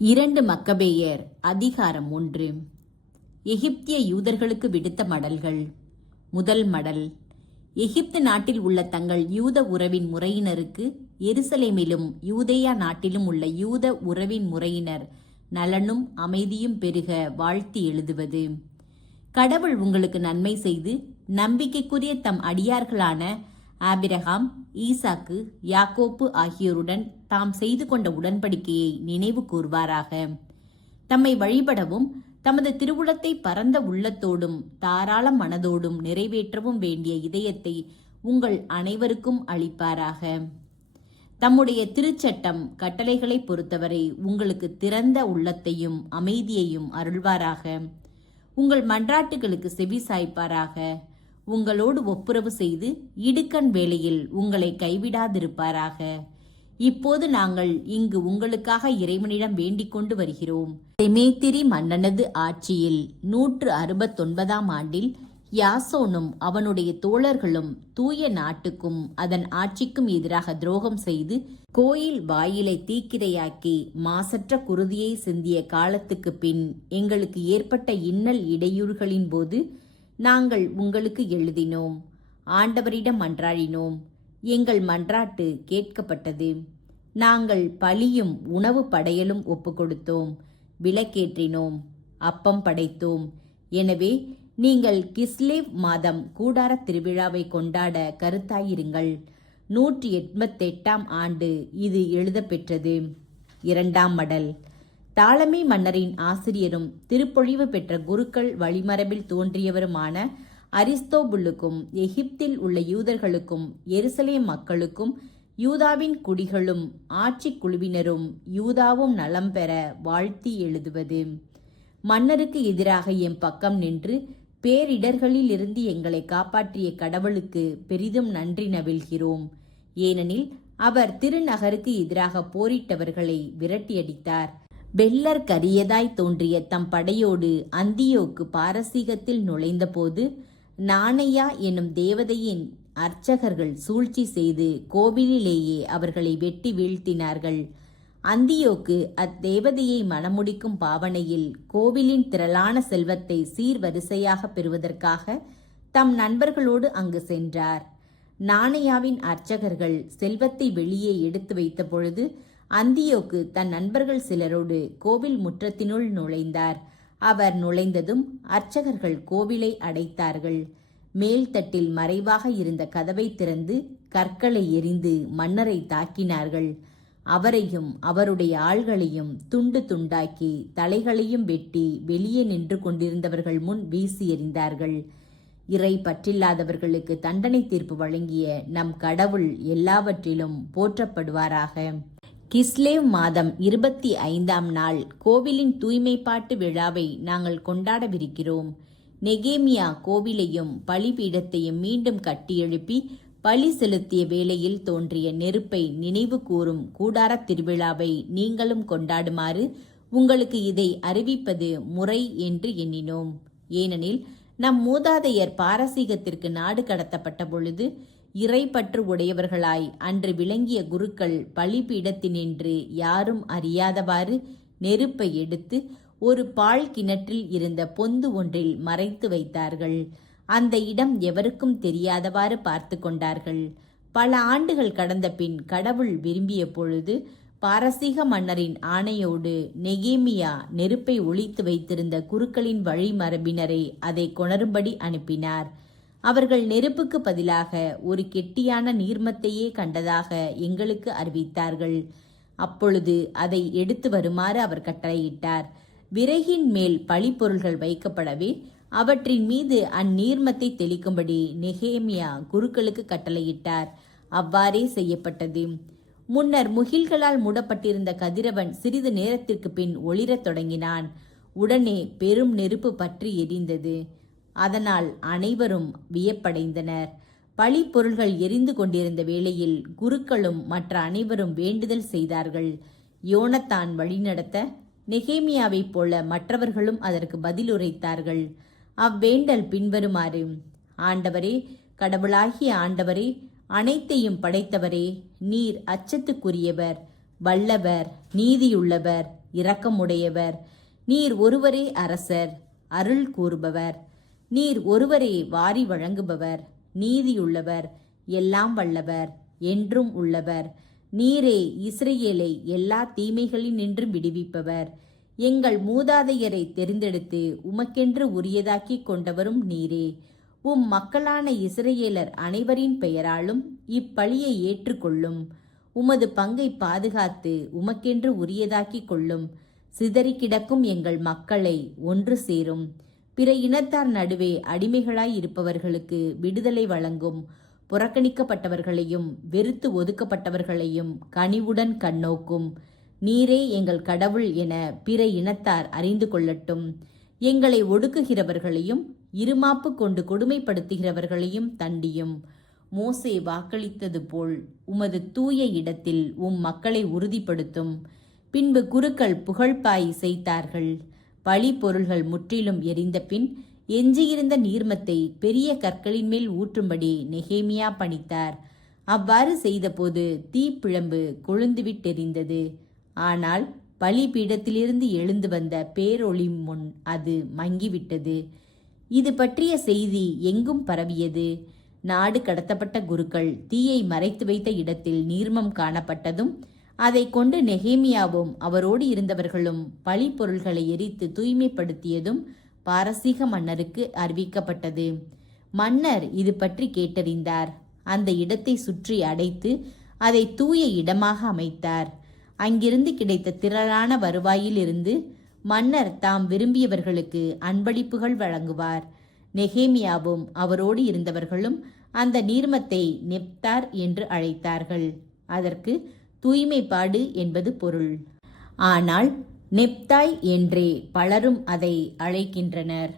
2 மக்கபேயர் அதிகாரம் 1. எகிப்திய யூதர்களுக்கு விடுத்த மடல்கள். முதல் மடல். எகிப்து நாட்டில் உள்ள தங்கள் யூத உறவின் முறையினருக்கு எருசலேமிலும் யூதேயா நாட்டிலும் உள்ள யூத உறவின் முறையினர் நலனும் அமைதியும் பெருக வாழ்த்தி எழுதுவது. கடவுள் உங்களுக்கு நன்மை செய்து நம்பிக்கைக்குரிய தம் அடியார்களான ஆபிரகாம், ஈசாக்கு, யாக்கோப்பு ஆகியோருடன் தாம் செய்து கொண்ட உடன்படிக்கையை நினைவு கூர்வாராக. தம்மை வழிபடவும் தமது திருவுளத்தை பரந்த உள்ளத்தோடும் தாராள மனதோடும் நிறைவேற்றவும் வேண்டிய இதயத்தை உங்கள் அனைவருக்கும் அளிப்பாராக. தம்முடைய திருச்சட்டம் கட்டளைகளை பொறுத்தவரை உங்களுக்கு திறந்த உள்ளத்தையும் அமைதியையும் அருள்வாராக. உங்கள் மன்றாட்டுகளுக்கு செவி சாய்ப்பாராக. உங்களோடு ஒப்புரவு செய்து இடுக்கண் வேளையில் உங்களை கைவிடாதிருப்பாராக. இப்போது நாங்கள் இங்கு உங்களுக்காக இறைவனிடம் வேண்டிக் கொண்டு வருகிறோம். தெமேத்திரி மன்னனது ஆட்சியில் 169ஆம் ஆண்டில் யாசோனும் அவனுடைய தோழர்களும் தூய நாட்டுக்கும் அதன் ஆட்சிக்கும் எதிராக துரோகம் செய்து கோயில் வாயிலை தீக்கிரையாக்கி மாசற்ற குருதியை சிந்திய காலத்துக்கு பின் எங்களுக்கு ஏற்பட்ட இன்னல் இடையூறுகளின் போது நாங்கள் உங்களுக்கு எழுதினோம், ஆண்டவரிடம் மன்றாடினோம். எங்கள் மன்றாட்டு கேட்கப்பட்டது. நாங்கள் பலியும் உணவு படையலும் ஒப்புக்கொடுத்தோம், விளக்கேற்றினோம், அப்பம் படைத்தோம். எனவே நீங்கள் கிஸ்லேவ் மாதம் கூடார திருவிழாவை கொண்டாட கருத்தாயிருங்கள். 188ஆம் ஆண்டு இது எழுதப்பெற்றது. 2ஆம் மடல். தாலமி மன்னரின் ஆசிரியரும் திருப்பொழிவு பெற்ற குருக்கள் வழிமரபில் தோன்றியவருமான அரிஸ்தோபுல்லுக்கும் எகிப்தில் உள்ள யூதர்களுக்கும் எருசலேம் மக்களுக்கும் யூதாவின் குடிகளும் ஆட்சி குழுவினரும் யூதாவும் நலம் பெற வாழ்த்தி எழுதுவது. மன்னருக்கு எதிராக எம் பக்கம் நின்று பேரிடர்களில் இருந்து எங்களை காப்பாற்றிய கடவுளுக்கு பெரிதும் நன்றி நவில்கிறோம். ஏனெனில் அவர் திருநகருக்கு எதிராக போரிட்டவர்களை விரட்டியடித்தார். வெள்ளர் கரியதாய் தோன்றிய தம் படையோடு அந்தியோக்கு பாரசீகத்தில் நுழைந்தபோது நாணையா எனும் தேவதையின் அர்ச்சகர்கள் சூழ்ச்சி செய்து கோவிலிலேயே அவர்களை வெட்டி வீழ்த்தினார்கள். அந்தியோக்கு அத்தேவதையை மணமுடிக்கும் பாவனையில் கோவிலின் திரளான செல்வத்தை சீர்வரிசையாக பெறுவதற்காக தம் நண்பர்களோடு அங்கு சென்றார். நாணையாவின் அர்ச்சகர்கள் செல்வத்தை வெளியே எடுத்து வைத்த பொழுது அந்தியோக்கு தன் நண்பர்கள் சிலரோடு கோவில் முற்றத்தினுள் நுழைந்தார். அவர் நுழைந்ததும் அர்ச்சகர்கள் கோவிலை அடைத்தார்கள். மேல்தட்டில் மறைவாக இருந்த கதவை திறந்து கற்களை எறிந்து மன்னரை தாக்கினார்கள். அவரையும் அவருடைய ஆள்களையும் துண்டு துண்டாக்கி தலைகளையும் வெட்டி வெளியே நின்று கொண்டிருந்தவர்கள் முன் வீசி எறிந்தார்கள். இறை பற்றில்லாதவர்களுக்கு தண்டனை தீர்ப்பு வழங்கிய நம் கடவுள் எல்லாவற்றிலும் போற்றப்படுவாராக. கிஸ்லேவ் மாதம் 25ஆம் நாள் கோவிலின் தூய்மைப்பாட்டு விழாவை நாங்கள் கொண்டாடவிருக்கிறோம். நெகேமியா கோவிலையும் பலிபீடத்தையும் மீண்டும் கட்டியெழுப்பி பலி செலுத்திய வேளையில் தோன்றிய நெருப்பை நினைவு கூறும் கூடார திருவிழாவை நீங்களும் கொண்டாடுமாறு உங்களுக்கு இதை அறிவிப்பது முறை என்று எண்ணினோம். ஏனெனில் நம் மூதாதையர் பாரசீகத்திற்கு நாடு கடத்தப்பட்ட பொழுது இறைப்பற்று உடையவர்களாய் அன்று விளங்கிய குருக்கள் பலிபீடத்தினின்று யாரும் அறியாதவாறு நெருப்பை எடுத்து ஒரு பால் கிணற்றில் இருந்த பொந்து ஒன்றில் மறைத்து வைத்தார்கள். அந்த இடம் எவருக்கும் தெரியாதவாறு பார்த்து கொண்டார்கள். பல ஆண்டுகள் கடந்த பின் கடவுள் விரும்பிய பொழுது பாரசீக மன்னரின் ஆணையோடு நெகேமியா நெருப்பை ஒளித்து வைத்திருந்த குருக்களின் வழிமரபினரை அதை கொணரும்படி அனுப்பினார். அவர்கள் நெருப்புக்கு பதிலாக ஒரு கெட்டியான நீர்மத்தையே கண்டதாக எங்களுக்கு அறிவித்தார்கள். அப்பொழுது அதை எடுத்து வருமாறு அவர் கட்டளையிட்டார். விறகின் மேல் பழிப்பொருள்கள் வைக்கப்படவே அவற்றின் மீது அந்நீர்மத்தை தெளிக்கும்படி நெகேமியா குருக்களுக்கு கட்டளையிட்டார். அவ்வாறே செய்யப்பட்டது. முன்னர் முகில்களால் மூடப்பட்டிருந்த கதிரவன் சிறிது நேரத்திற்கு பின் ஒளிரத் தொடங்கினான். உடனே பெரும் நெருப்பு பற்றி எரிந்தது. அதனால் அனைவரும் வியப்படைந்தனர். பழிப்பொருள்கள் எரிந்து கொண்டிருந்த வேளையில் குருக்களும் மற்ற அனைவரும் வேண்டுதல் செய்தார்கள். யோனத்தான் வழிநடத்த நெகேமியாவைப் போல மற்றவர்களும் அதற்கு பதில் உரைத்தார்கள். அவ்வேண்டல் பின்வருமாறு: ஆண்டவரே, கடவுளாகிய ஆண்டவரே, அனைத்தையும் படைத்தவரே, நீர் அச்சத்துக்குரியவர், வல்லவர், நீதியுள்ளவர், இரக்கமுடையவர். நீர் ஒருவரே அரசர், அருள் கூறுபவர். நீர் ஒருவரே வாரி வழங்குபவர், நீதியுள்ளவர், எல்லாம் வல்லவர், என்றும் உள்ளவர். நீரே இஸ்ரவேலை எல்லா தீமைகளினின்றும் விடுவிப்பவர். எங்கள் மூதாதையரை தெரிந்தெடுத்து உமக்கென்று உரியதாக்கி கொண்டவரும் நீரே. உம் மக்களான இஸ்ரவேலர் அனைவரின் பெயராலும் இப்பழியை ஏற்றுக்கொள்ளும். உமது பங்கை பாதுகாத்து உமக்கென்று உரியதாக்கி கொள்ளும். சிதறி கிடக்கும் எங்கள் மக்களை ஒன்று சேரும். பிற இனத்தார் நடுவே அடிமைகளாய் இருப்பவர்களுக்கு விடுதலை வழங்கும். புறக்கணிக்கப்பட்டவர்களையும் வெறுத்து ஒதுக்கப்பட்டவர்களையும் கனிவுடன் கண்ணோக்கும். நீரே எங்கள் கடவுள் என பிற இனத்தார் அறிந்து கொள்ளட்டும். எங்களை ஒடுக்குகிறவர்களையும் இருமாப்பு கொண்டு கொடுமைப்படுத்துகிறவர்களையும் தண்டியும். மோசே வாக்களித்தது போல் உமது தூய இடத்தில் உம் மக்களை உறுதிப்படுத்தும். பின்பு குருக்கள் புகழ்பாய் இசைத்தார்கள். பழி பொருள்கள் முற்றிலும் எரிந்த பின் எஞ்சியிருந்த நீர்மத்தை பெரிய கற்களின் மேல் ஊற்றும்படி நெகேமியா பணித்தார். அவ்வாறு செய்தபோது தீப்பிழம்பு கொழுந்துவிட்டெரிந்தது. ஆனால் பலிபீடத்திலிருந்து எழுந்து வந்த பேரொளி முன் அது மங்கிவிட்டது. இது பற்றிய செய்தி எங்கும் பரவியது. நாடு கடத்தப்பட்ட குருக்கள் தீயை மறைத்து வைத்த இடத்தில் நீர்மம் காணப்பட்டதும் அதை கொண்டு நெகேமியாவும் அவரோடு இருந்தவர்களும் பழிப்பொருள்களை எரித்து தூய்மைப்படுத்தியதும் பாரசீக மன்னருக்கு அறிவிக்கப்பட்டது. மன்னர் இது பற்றி கேட்டறிந்தார். அந்த இடத்தை சுற்றி அடைத்து அதை தூய இடமாக அமைத்தார். அங்கிருந்து கிடைத்த திரளான வருவாயிலிருந்து மன்னர் தாம் விரும்பியவர்களுக்கு அன்பளிப்புகள் வழங்குவார். நெகேமியாவும் அவரோடு இருந்தவர்களும் அந்த நீர்மத்தை நெப்தார் என்று அழைத்தார்கள். அதற்கு தூய்மைப்பாடு என்பது பொருள். ஆனால் நெப்தாய் என்றே பலரும் அதை அழைக்கின்றனர்.